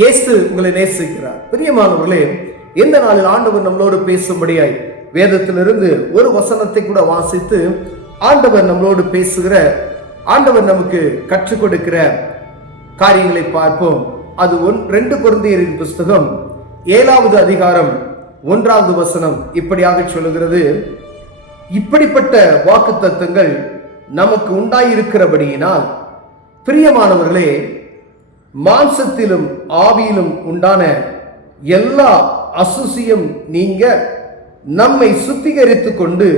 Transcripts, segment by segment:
இயேசு உங்களை நேசிக்கிறார். பிரியமானவர்களே, இந்த நாளில் ஆண்டவர் நம்மளோடு பேசும்படியாய் வேதத்திலிருந்து ஒரு வசனத்தை கூட வாசித்து ஆண்டவர் நம்மளோடு பேசுகிற, ஆண்டவர் நமக்கு கற்றுக் கொடுக்கிற காரியங்களை பார்ப்போம். அது 2 கொரிந்தியரின் புஸ்தகம் 7வது அதிகாரம் 1வது வசனம் இப்படியாக சொல்லுகிறது: இப்படிப்பட்ட வாக்குத்தத்தங்கள் நமக்கு உண்டாயிருக்கிறபடியினால் பிரியமானவர்களே, மாம்சத்திலும் ஆவியிலும் உண்டான எல்லா அசுசியும் நீங்க நம்மை சுத்திகரித்துக் கொண்டு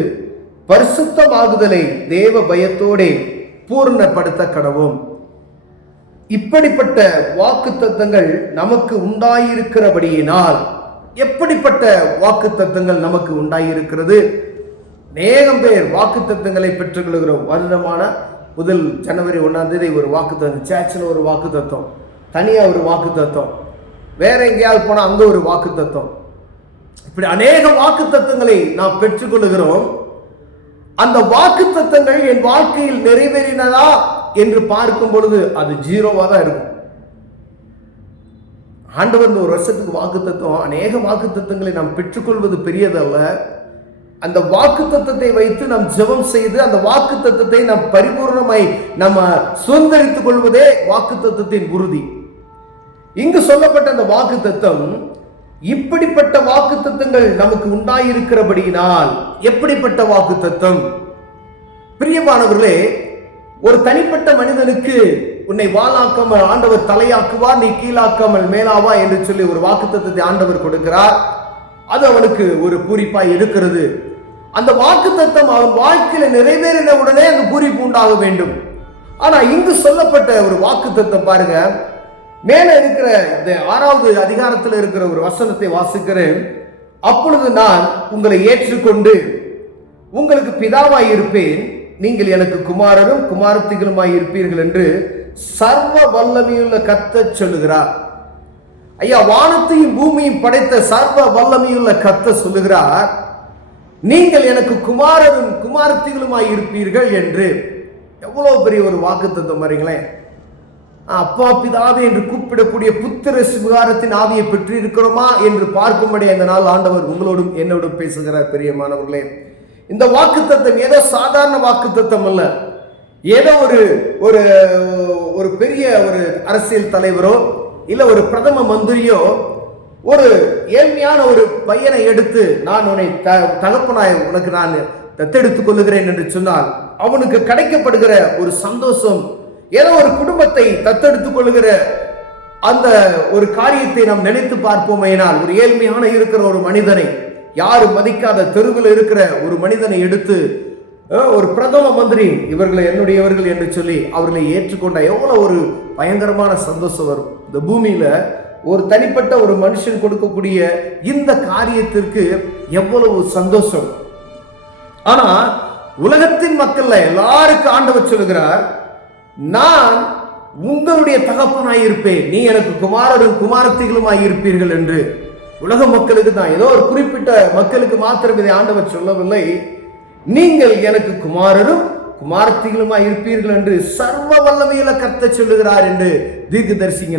பரிசுத்தமாகுதலை தேவ பயத்தோடே பூர்ணப்படுத்த கடவோம். இப்படிப்பட்ட வாக்குத்தத்தங்கள் நமக்கு உண்டாயிருக்கிறபடியினால், எப்படிப்பட்ட வாக்குத்தத்தங்கள் நமக்கு உண்டாயிருக்கிறது? அநேகம் பேர் வாக்குத்தத்தங்களை பெற்றுக்கொள்கிறோம். வருடமான முதல் ஜனவரி 1ஆம் தேதி ஒரு வாக்குத்தத்தம், சர்ச்சில் ஒரு வாக்குத்தத்தம், தனியாக ஒரு வாக்குத்தத்தம், வேற எங்கேயாவது போனால் அங்கே ஒரு வாக்குத்தத்தம், இப்படி அநேக வாக்குத்தத்தங்களை நாம் பெற்றுக்கொள்கிறோம். அந்த வாக்குத்தத்தங்கள் என் வாழ்க்கையில் நிறைவேறினதா என்று பார்க்கும் பொழுது அது 0வா தான் இருக்கும். ஆண்டவர் ஒரு வருஷத்துக்கு வாக்குத்தத்தம், அநேக வாக்குத்தத்தங்களை நாம் பெற்றுக்கொள்வது பெரியதல்ல. அந்த வாக்குத்தத்தத்தை வைத்து நாம் ஜெபம் செய்து அந்த வாக்குத்தத்தத்தை நாம் பரிபூர்ணமாய் நம்ம சுதந்திரித்துக் கொள்வதே வாக்குத்தத்தத்தின் உறுதி. இங்கு சொல்லப்பட்ட அந்த வாக்குத்தத்தம், இப்படிப்பட்ட வாக்குத்தத்தங்கள் நமக்கு உண்டாயிருக்கிறபடியினால். எப்படிப்பட்ட வாக்குத்தத்தம்? பிரியமானவர்களே, ஒரு தனிப்பட்ட மனிதனுக்கு உன்னை வாளாக்காமல் ஆண்டவர் தலையாக்குவார், நீ கீழாக்காமல் மேலாவா என்று சொல்லி ஒரு வாக்குத்தத்தத்தை ஆண்டவர் கொடுக்கிறார். அது அவனுக்கு ஒரு பூரிப்பாய் இருக்கிறது. அந்த வாக்குத்தத்தம் அவன் வாழ்க்கையில நிறைவேறின உடனே அந்த பூரிப்பு உண்டாக வேண்டும். ஆனா இங்கு சொல்லப்பட்ட ஒரு வாக்குத்தத்தம் பாருங்க, மேல இருக்கிற இந்த 6வது அதிகாரத்தில் இருக்கிற ஒரு வசனத்தை வாசிக்கிறேன். அப்பொழுது நான் உங்களை ஏற்றுக்கொண்டு உங்களுக்கு பிதாவாய் இருப்பேன், நீங்கள் எனக்கு குமாரரும் குமாரத்திகளுமாய் இருப்பீர்கள் என்று சர்வ வல்லமையுள்ள கர்த்தர் சொல்லுகிறார். ஐயா, வானத்தையும் பூமியும் படைத்த சர்வ வல்லமையுள்ள கர்த்தர் சொல்லுகிறார், நீங்கள் எனக்கு குமாரரும் குமாரத்திகளுமாய் இருப்பீர்கள் என்று. எவ்வளவு பெரிய ஒரு வாக்குத்தத்தம் பாருங்களேன். அப்பா பிதாவே என்று கூப்பிடக்கூடிய புத்திர சுகாரத்தின் ஆவியை பெற்று இருக்கிறோமா என்று பார்க்கும்படி இந்த நாள் ஆண்டவர் உங்களோடும் என்னோடும் பேசுகிறார். பிரியமானவர்களே, இந்த வாக்குத்தத்தம் ஏதோ சாதாரண வாக்குத்தத்தம் அல்ல. ஏதோ ஒரு பெரிய ஒரு அரசியல் தலைவரோ இல்ல ஒரு பிரதம மந்திரியோ ஒரு ஏழ்மையான ஒரு பையனை எடுத்து, நான் உன்னை தகப்பனாய் உனக்கு நான் தத்தெடுத்துக் கொள்ளுகிறேன் என்று சொன்னால் அவனுக்கு கிடைக்கப்படுகிற ஒரு சந்தோஷம், ஏதோ ஒரு குடும்பத்தை தத்தெடுத்துக் கொள்ளுகிற அந்த ஒரு காரியத்தை நாம் நினைத்து பார்ப்போமேனால், ஒரு ஏழ்மையான இருக்கிற ஒரு மனிதனை, யாரும் மதிக்காத தெருவில் இருக்கிற ஒரு மனிதனை எடுத்து ஒரு பிரதம மந்திரி இவர்களை என்னுடையவர்கள் என்று சொல்லி அவர்களை ஏற்றுக்கொண்ட எவ்வளவு ஒரு பயங்கரமான சந்தோஷம் வரும். இந்த பூமியில ஒரு தனிப்பட்ட ஒரு மனுஷன் கொடுக்கக்கூடிய இந்த காரியத்திற்கு எவ்வளவு சந்தோஷம். ஆனா உலகத்தின் மக்கள்ல எல்லாருக்கும் ஆண்டவர் சொல்லுகிறார், நான் உங்களுடைய தகப்பனாய் இருப்பேன், நீ எனக்கு குமாரரும் குமாரத்திகளுமாய் இருப்பீர்கள் என்று. உலக மக்களுக்கு தான், ஏதோ ஒரு குறிப்பிட்ட மக்களுக்கு மாத்திரம் இதை ஆண்டவர் சொல்லவில்லை. நீங்கள் எனக்கு குமாரரும் குமாரத்திகளுமாய் இருப்பீர்கள் என்று சர்வ வல்லமையில கர்த்தர் சொல்லுகிறார் என்று தீர்க்கதரிசிங்க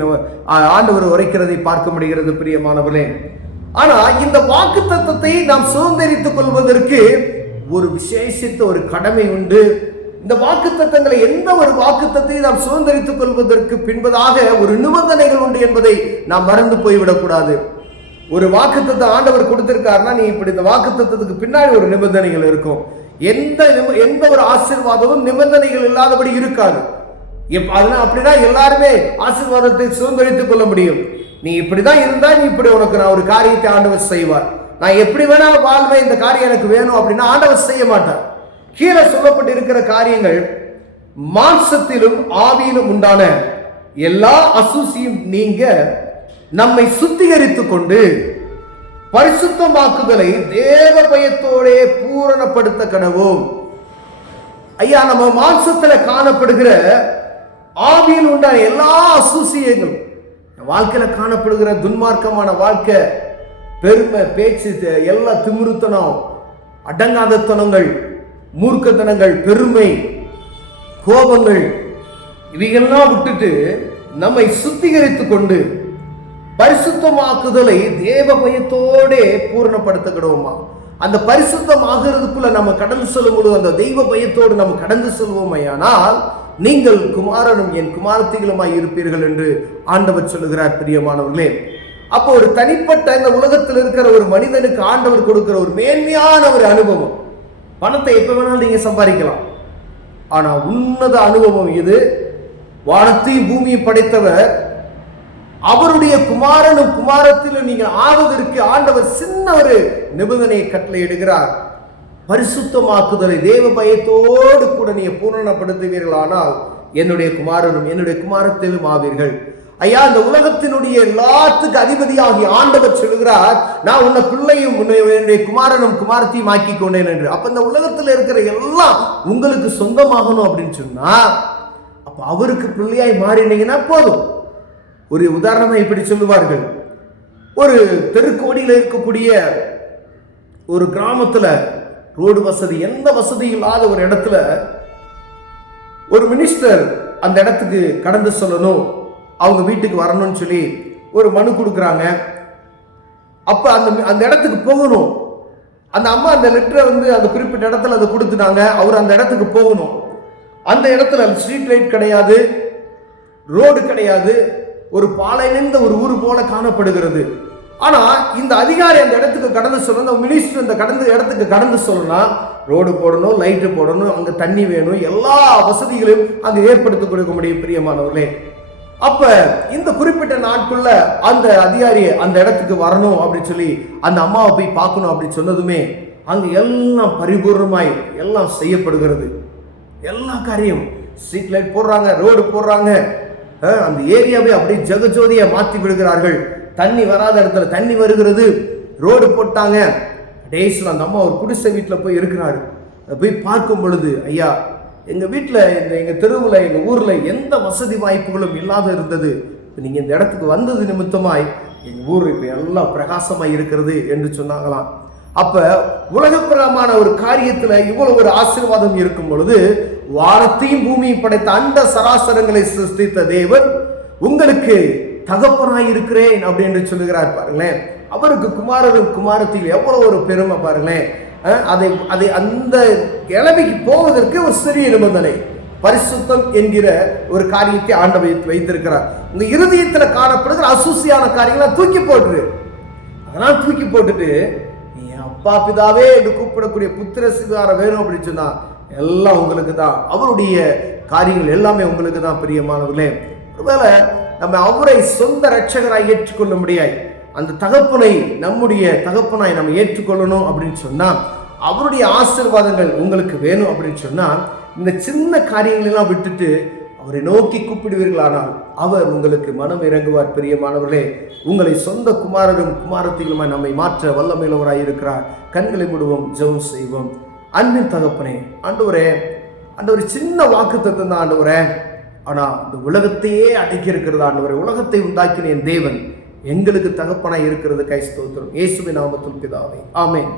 ஆண்டவர் உரைக்கிறதை பார்க்க முடிகிறது. பிரியமானவர்களே, ஆனா இந்த வாக்குத்தத்தத்தை நாம் சுதந்திரித்துக் கொள்வதற்கு ஒரு விசேஷித்த ஒரு கடமை உண்டு. இந்த வாக்குத்தத்தங்களை, எந்த ஒரு வாக்குத்தத்தை நாம் சுதந்திரித்துக் கொள்வதற்கு பின்பதாக ஒரு நிபந்தனைகள் உண்டு என்பதை நாம் மறந்து போய்விடக்கூடாது. ஒரு வாக்குத்தத்தை ஆண்டவர் கொடுத்திருக்காருன்னா, நீ இப்படி இந்த வாக்குத்தத்துக்கு பின்னாடி ஒரு நிபந்தனைகள் இருக்கும். எந்த ஒரு ஆசீர்வாதமும் நிபந்தனைகள் இல்லாதபடி இருக்காது. அப்படின்னா எல்லாருமே ஆசீர்வாதத்தை சுதந்திரித்துக் கொள்ள முடியும். நீ இப்படிதான் இருந்தா நீ இப்படி உனக்கு நான் ஒரு காரியத்தை ஆண்டவர் செய்வார், நான் எப்படி வேணாலும் வாழ்வேன், இந்த காரியம் எனக்கு வேணும் அப்படின்னா ஆண்டவர் செய்ய மாட்டார். கீழே சொல்லப்பட்டு இருக்கிற காரியங்கள், மாம்சத்திலும் ஆவியிலும் உண்டான எல்லா அசுசியும் நீங்க நம்மை சுத்திகரித்துக் கொண்டு பரிசுத்தமாக்குதலை தேவ பயத்தோடே பூரணப்படுத்த கடவோம். ஐயா, நம்ம மாம்சத்துல காணப்படுகிற ஆவியில் உண்டான எல்லா அசுசியங்கள், வாழ்க்கையில காணப்படுகிற துன்மார்க்கமான வாழ்க்கை, பெருமை, பேச்சு, எல்லா திமிருத்தனம், அடங்காதத்தனங்கள், மூர்க்கத்தனங்கள், பெருமை, கோபங்கள், இவைகள்லாம் விட்டுட்டு நம்மை சுத்திகரித்துக் கொண்டு பரிசுத்தமாக்குதலை தேவ பயத்தோட பூரணப்படுத்துகிறோமா? அந்த பரிசுத்தமாகிறதுக்குள்ள நம்ம கடந்து செல்லும் பொழுது அந்த தெய்வ பயத்தோடு நம்ம கடந்து செல்வோமையானால் நீங்கள் குமாரனும் என் குமாரத்திகளுமாய் இருப்பீர்கள் என்று ஆண்டவர் சொல்லுகிறார். பிரியமானவர்களே, அப்போ ஒரு தனிப்பட்ட இந்த உலகத்தில் இருக்கிற ஒரு மனிதனுக்கு ஆண்டவர் கொடுக்கிற ஒரு மேன்மையான ஒரு அனுபவம். பணத்தை எப்ப வேணாலும் நீங்க சம்பாதிக்கலாம், ஆனா உன்னத அனுபவம் இது. வானத்தையும் பூமியை படைத்தவர் அவருடைய குமாரனும் குமாரத்திலும் நீங்க ஆவதற்கு ஆண்டவர் சின்ன ஒரு நிபந்தனையை கட்டளையிடுகிறார். பரிசுத்தமாக்குதலை தேவ பயத்தோடு கூட நீங்க பூரணப்படுத்துவீர்களானால் என்னுடைய குமாரனும் என்னுடைய குமாரத்திலும் ஆவீர்கள். ஐயா, இந்த உலகத்தினுடைய எல்லாத்துக்கு அதிபதியாகி ஆண்டவர் சொல்லுகிறார், நான் உன்னை பிள்ளையும் என்னுடைய குமாரனும் குமாரத்தையும் ஆக்கி கொண்டேன் என்று. அப்ப இந்த உலகத்தில் இருக்கிற எல்லாம் உங்களுக்கு சொந்தமாகணும் அப்படின்னு சொன்னா அப்ப அவருக்கு பிள்ளையாய் மாறினீங்கன்னா போதும். ஒரு உதாரணமா இப்படி சொல்லுவார்கள், ஒரு தெருக்கோடியில் இருக்கக்கூடிய ஒரு கிராமத்துல ரோடு வசதி எந்த வசதி இல்லாத ஒரு இடத்துல ஒரு மினிஸ்டர் அந்த இடத்துக்கு கடந்து சொல்லணும், அவங்க வீட்டுக்கு வரணும்னு சொல்லி ஒரு மனு கொடுக்குறாங்க. அப்ப அந்த இடத்துக்கு போகணும். அந்த அம்மா அந்த லெட்டரை அந்த குறிப்பிட்ட இடத்துல அதை கொடுத்துட்டாங்க. அவர் அந்த இடத்துக்கு போகணும். அந்த இடத்துல ஸ்ட்ரீட் லைட் கிடையாது, ரோடு கிடையாது, ஒரு பாலையிலிருந்த ஒரு ஊர் போல காணப்படுகிறது. ஆனா இந்த அதிகாரி அந்த இடத்துக்கு கடந்து சொல்லணும், அந்த மினிஸ்டர் அந்த இடத்துக்கு கடந்து சொல்லணும், ரோடு போடணும், லைட்டு போடணும், அங்க தண்ணி வேணும், எல்லா வசதிகளையும் அங்க ஏற்படுத்தி கொடுக்க முடியும். பிரியமானவர்களே, அப்ப இந்த குறிப்பிட்ட நாட்குள்ள அந்த அதிகாரி அந்த இடத்துக்கு வரணும் அப்படின்னு சொல்லி அந்த அம்மாவை போய் பார்க்கணும் அப்படின்னு சொன்னதுமே அங்க எல்லாம் பரிபூர்ணமாய் எல்லாம் செய்யப்படுகிறது. எல்லா காரியம் ஸ்ட்ரீட் லைட் போடுறாங்க, ரோடு போடுறாங்க, அந்த ஏரியாவை அப்படியே ஜெகஜோதியா மாற்றி விடுகிறார்கள். தண்ணி வராத இடத்துல தண்ணி வருகிறது, ரோடு போட்டாங்க. டேஸ்ல அந்த அம்மா ஒரு குடிசை வீட்டில் போய் இருக்கிறாரு. போய் பார்க்கும் பொழுது, ஐயா, எங்க வீட்டில் எங்க தெருவில் எங்க ஊர்ல எந்த வசதி வாய்ப்புகளும் இல்லாத இருந்தது. நீங்க இந்த இடத்துக்கு வந்தது நிமித்தமாய் எங்க ஊர் இப்ப எல்லாம் பிரகாசமாய் இருக்கிறது என்று சொன்னாங்களாம். அப்ப உலகப்பிரமான ஒரு காரியத்துல இவ்வளவு ஒரு ஆசீர்வாதம் இருக்கும் பொழுது வானத்தையும் பூமியும் படைத்த அண்ட சராசரங்களை சிருஷ்டித்த தேவன் உங்களுக்கு தகப்பனாய் இருக்கிறேன் அப்படின்னு சொல்லுகிறார். பாருங்களேன், அவருக்கு குமாரரும் குமாரத்தில் எவ்வளவு ஒரு பெருமை பாருங்களேன். அதை அந்த இளமைக்கு போவதற்கு ஒரு சிறிய நிபந்தனை, பரிசுத்தம் என்கிற ஒரு காரியத்தை ஆண்டவர் வைத்திருக்கிறார். உங்க இருதயத்துல காணப்படுகிற அசூசியான காரியங்களை தூக்கி போட்டுரு. அதெல்லாம் தூக்கி போட்டுட்டு அப்பா பிதாவே என்று கூப்பிடக்கூடிய புத்திர சிகாரம் வேணும் அப்படின்னு சொன்னா எல்லாம் உங்களுக்கு தான். அவருடைய காரியங்கள் எல்லாமே உங்களுக்கு தான். பிரியமானவர்களே, ஒருவேளை நம்ம அவரை சொந்த ரட்சகராய் ஏற்றுக்கொள்ள முடியாது, அந்த தகப்பனை நம்முடைய தகப்பனாய் நம்ம ஏற்றுக்கொள்ளணும் அப்படின்னு சொன்னா, அவருடைய ஆசீர்வாதங்கள் உங்களுக்கு வேணும் அப்படின்னு சொன்னா, இந்த சின்ன காரியங்கள் எல்லாம் விட்டுட்டு அவரை நோக்கி கூப்பிடுவீர்களானால் அவர் உங்களுக்கு மனம் இறங்குவார். பிரியமானவர்களே, உங்களை சொந்த குமாரரும் குமாரத்திலுமாய் நம்மை மாற்ற வல்லமையுள்ளவராய் இருக்கிறார். கண்களை மூடுவோம், ஜெபம் செய்வோம். அன்பின் தகப்பனே, ஆண்டவரே, ஆண்டவர் சின்ன வாக்குத்தத்தம் தான் ஆண்டவரே, ஆனா இந்த உலகத்தையே அடக்கி இருக்கிறது ஆண்டவரே. உலகத்தை உண்டாக்கின என் தேவன் எங்களுக்கு தகப்பனாய் இருக்கிறது. கை ஸ்தோத்திரம். இயேசுவின் நாமத்தில் பிதாவே, ஆமென்.